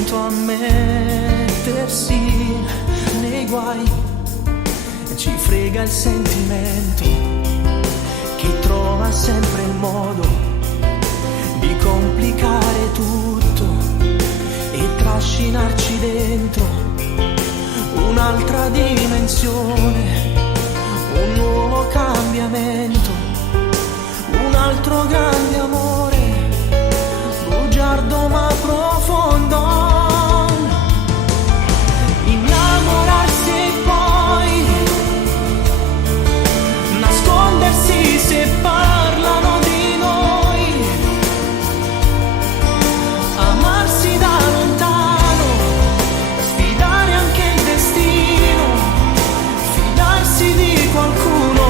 pronto a mettersi nei guai, e ci frega il sentimento che trova sempre il modo di complicare tutto e trascinarci dentro un'altra dimensione, un nuovo cambiamento, un altro grande amore, bugiardo ma profondo. Innamorarsi e poi nascondersi se parlano di noi, amarsi da lontano, sfidare anche il destino, fidarsi di qualcuno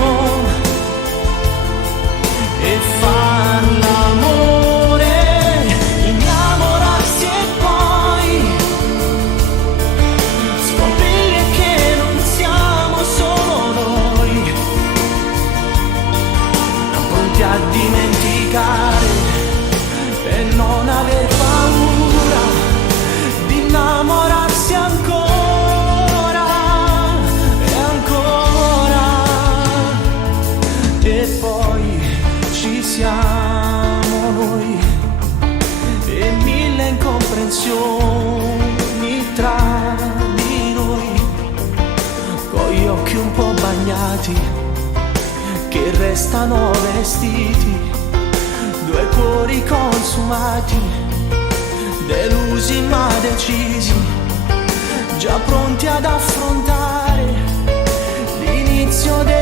e far l'amore, innamorarsi e poi scoprire che non siamo solo noi, pronti a dimenticare e non aver paura di innamorarsi ancora e ancora. E poi ci siamo noi e mille incomprensioni tra di noi, con gli occhi un po' bagnati che restano vestiti, due cuori consumati, delusi ma decisi, già pronti ad affrontare l'inizio del